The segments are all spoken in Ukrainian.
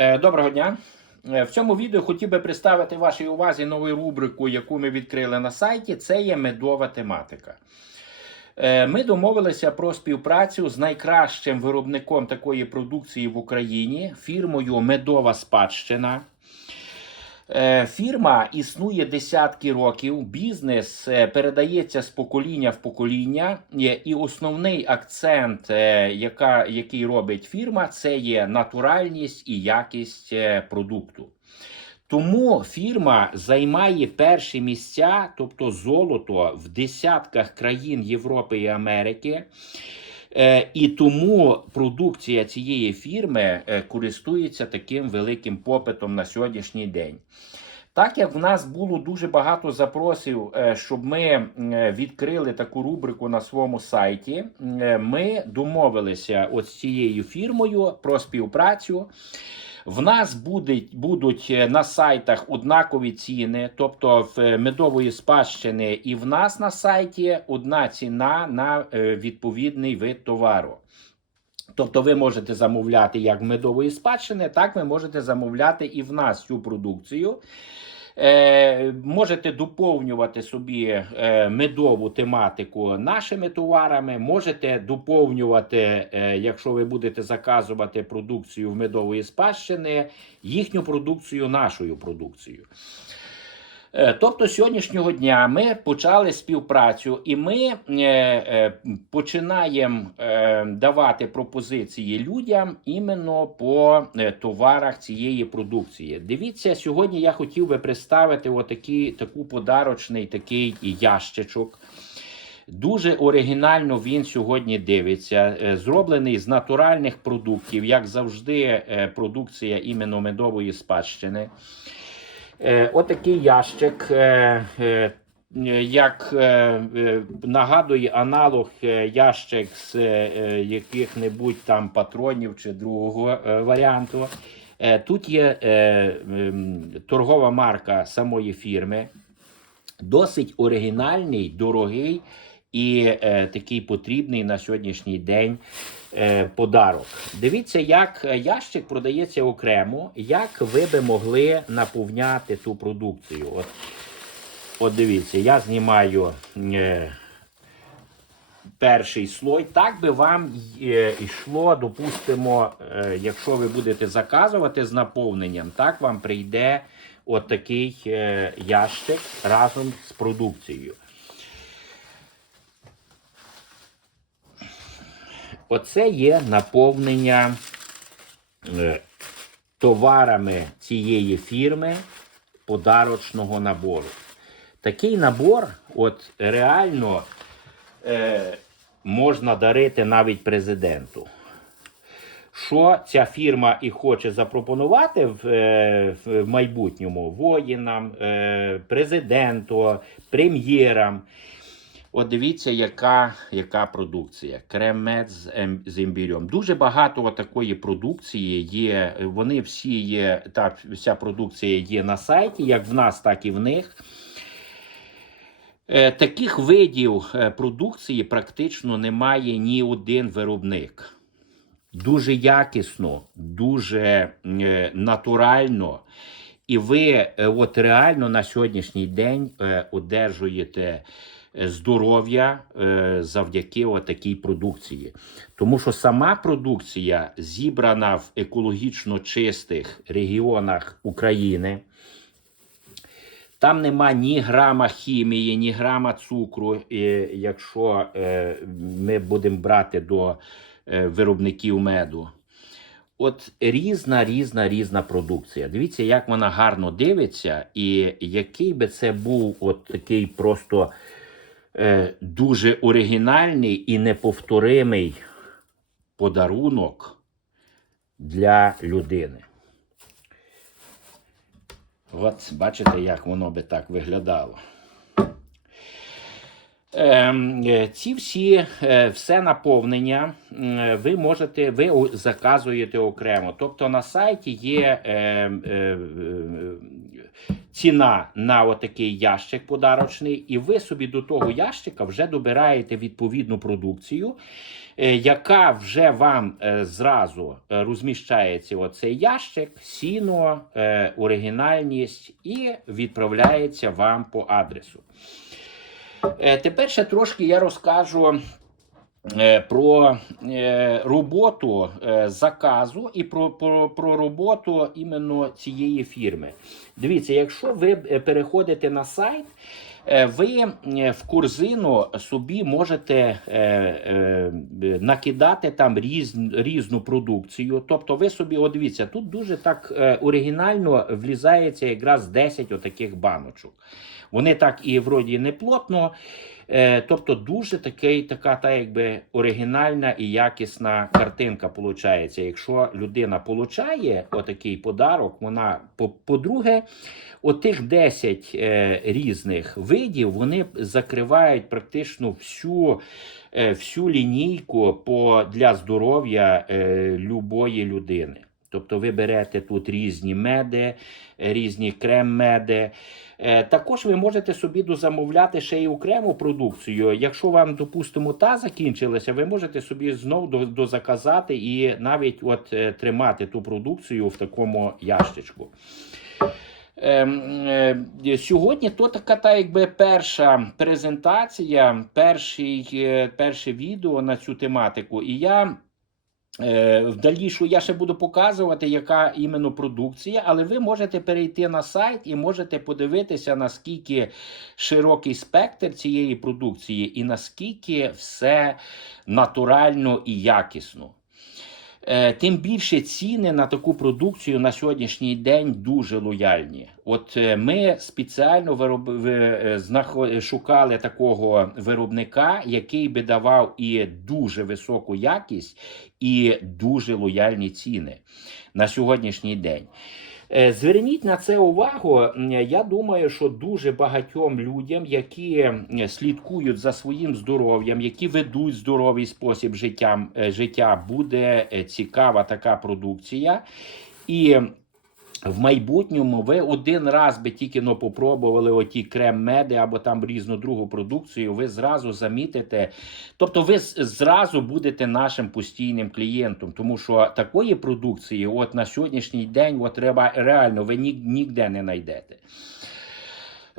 Е, Доброго дня. Е, В цьому відео хотів би представити вашій увазі нову рубрику, яку ми відкрили на сайті. Це є медова тематика. Е, Ми домовилися про співпрацю з найкращим виробником такої продукції в Україні фірмою Медова Спадщина. Е, Фірма існує десятки років, бізнес е, передається з покоління в покоління, і основний акцент, е, яка, який робить фірма, це є натуральність і якість продукту. Тому фірма займає перші місця, тобто золото в десятках країн Європи і Америки. Е, І тому продукція цієї фірми е, користується таким великим попитом на сьогоднішній день. Так як в нас було дуже багато запросів, е, щоб ми відкрили таку рубрику на своєму сайті, ми домовилися от з цією фірмою про співпрацю. В нас будуть, будуть е, на сайтах однакові ціни, тобто в е, медової спадщини, і в нас на сайті одна ціна на е, відповідний вид товару. Тобто ви можете замовляти як медової спадщини, так ви можете замовляти і в нас цю продукцію. Е, можете доповнювати собі е, медову тематику нашими товарами. Можете доповнювати, е, якщо ви будете заказувати продукцію в медової спадщини, їхню продукцію нашою продукцією. Е, Тобто сьогоднішнього дня ми почали співпрацю, і ми е, е, починаємо давати пропозиції людям іменно по товарах цієї продукції. Дивіться, сьогодні я хотів би представити отакий, таку подарочний такий ящичок. Дуже оригінально він сьогодні дивиться. Зроблений з натуральних продуктів, як завжди, продукція іменно медової спадщини. Е, Отакий ящик, е, е, як нагадує аналог ящик з яких-небудь там патронів чи другого варіанту. Тут є торгова марка самої фірми. Досить оригінальний, дорогий і такий потрібний на сьогоднішній день подарок. Дивіться, як ящик продається окремо, як ви би могли наповняти ту продукцію. От, от дивіться, я знімаю. Е, Перший слой, так би вам е, йшло, допустимо, е, якщо ви будете заказувати з наповненням, так вам прийде от е, ящик разом з продукцією. Оце є наповнення е, товарами цієї фірми подарочного набору. Такий набор, от реально е, можна дарити навіть президенту. Що ця фірма і хоче запропонувати в, е, в майбутньому воїнам, е, президенту, прем'єрам. От дивіться, яка, яка продукція. Кремет з, ем- з імбірем. Дуже багато такої продукції є. Вони всі є, так, вся продукція є на сайті, як в нас, так і в них. Е, Таких видів е, продукції практично немає ні один виробник. Дуже якісно, дуже е, натурально. І ви е, от реально на сьогоднішній день е, одержуєте е, здоров'я завдяки такій продукції. Тому що сама продукція зібрана в екологічно чистих регіонах України. Там нема ні грама хімії, ні грама цукру, і якщо ми будемо брати до виробників меду. От різна, різна, різна продукція. Дивіться, як вона гарно дивиться, і який би це був от такий просто е, дуже оригінальний і неповторимий подарунок для людини. От бачите, як воно би так виглядало. Ем, е, Ці всі е, все наповнення ви можете, ви заказуєте окремо. Тобто на сайті є е, е, е, ціна на отакий ящик подарочний, і ви собі до того ящика вже добираєте відповідну продукцію, е, яка вже вам е, зразу е, розміщається оцей ящик, сіно, е, оригінальність і відправляється вам по адресу. Е, Тепер ще трошки я розкажу е, про е, роботу заказу і про, про, про роботу іменно цієї фірми. Дивіться, якщо ви переходите на сайт, ви е, в корзину собі можете е, е, накидати там різ, різну продукцію. Тобто, ви собі, от дивіться, тут дуже так е, оригінально влізається якраз 10 отаких баночок. Вони так і вроді не плотно. Е, тобто дуже такий, така та якби оригінальна і якісна картинка виходить. Якщо людина получає отакий подарок, вона по- по-друге, отих 10 е, різних видів вони закривають практично всю, е, всю лінійку по, для здоров'я е, любої людини. Тобто ви берете тут різні меди, різні крем-меди. Е, Також ви можете собі дозамовляти ще й окрему продукцію. Якщо вам, допустимо, та закінчилася, ви можете собі знову дозаказати і навіть от е, тримати ту продукцію в такому ящичку. Ем, е, Сьогодні то така та якби перша презентація, перший, перше відео на цю тематику. І я в дальнішу я ще буду показувати, яка іменно продукція, але ви можете перейти на сайт і можете подивитися, наскільки широкий спектр цієї продукції і наскільки все натурально і якісно. Е, Тим більше ціни на таку продукцію на сьогоднішній день дуже лояльні. От е, ми спеціально вироб... ви- е, шукали такого виробника, який би давав і дуже високу якість, і дуже лояльні ціни на сьогоднішній день. Е, Зверніть на це увагу. Я думаю, що дуже багатьом людям, які слідкують за своїм здоров'ям, які ведуть здоровий спосіб життя, е, життя буде е, цікава така продукція. І в майбутньому ви один раз би тільки но попробували оті крем-меди або там різну другу продукцію, ви зразу замітите. Тобто, ви зразу будете нашим постійним клієнтом, тому що такої продукції, от на сьогоднішній день, от треба реально ви ні, ніде не знайдете.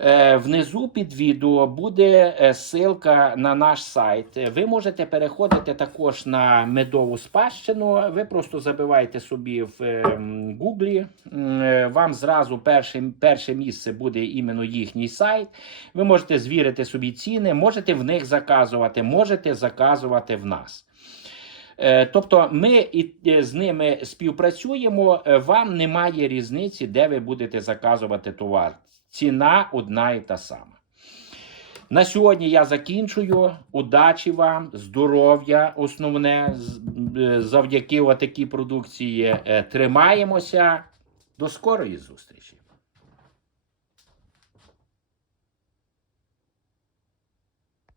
Е, Внизу під відео буде е, ссылка на наш сайт. Е, Ви можете переходити також на медову спадщину. Ви просто забивайте собі в е, Гуглі. Вам зразу перше, перше місце буде іменно їхній сайт. Ви можете звірити собі ціни, можете в них заказувати, можете заказувати в нас. Тобто ми і з ними співпрацюємо. Вам немає різниці, де ви будете заказувати товар. Ціна одна і та сама. На сьогодні я закінчую. Удачі вам, здоров'я, основне е, завдяки такій продукції. Е, Тримаємося. До скорої зустрічі!